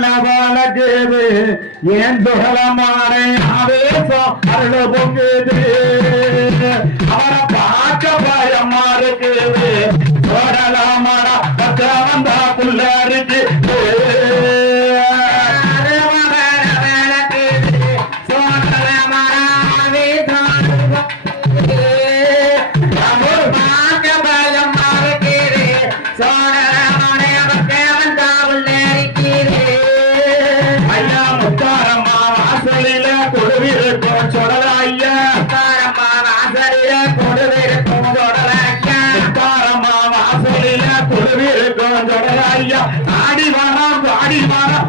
வளகுது என் துகளமான ஆவேசம் அருள் பொங்குது. வாசலில கொடுவிருக்கும் சொடல ஐயா. ஆடி வாரம் ஆடி வாரம்.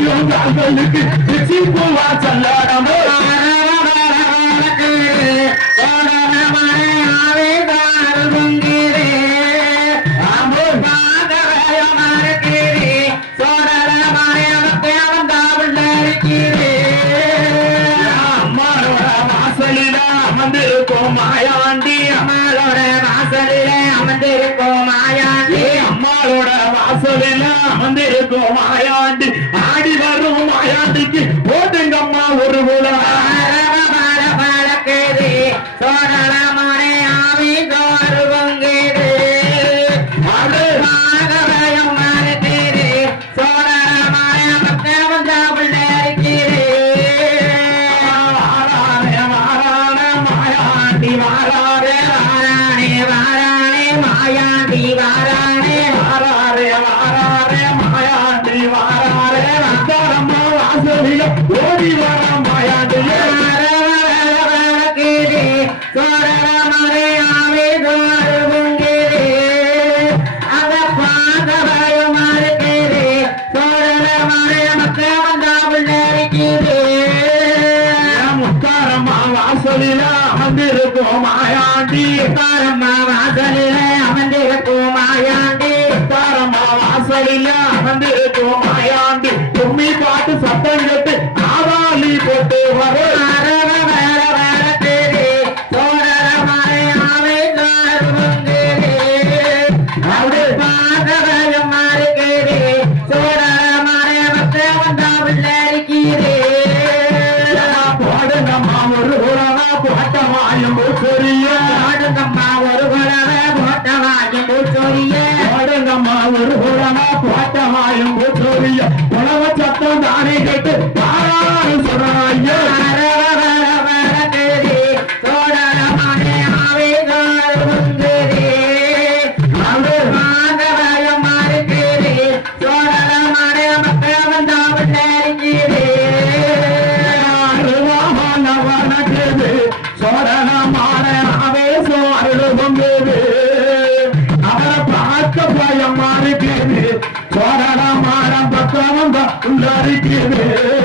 சல்லாரம்மா எடுத்து வைக்கும் கால்களுக்கு பூவா சல்லாரம்மா மாயாண்டி அம்மாளோட வாசலில அமர்ந்திருக்கும் மாயாண்டி அம்மாளோட வாசலில மாயாண்டி. மாயாண்டிக்கு போட்டுங்கம்மா ஒரு அது வாரானே வாரானே மாயாண்டி வாரானே. ஓடி வர மாயாண்டியே முத்தாரம்மா வாசலில அமர்ந்திருக்கும் மாயாண்டி அமர்ந்திருக்கும் மாயாண்டி முத்தாரம்மா வாசலில ஒரு மாயம் பூச்சொரிய உணவ சத்தம் தானே கேட்டு பாரா பயமா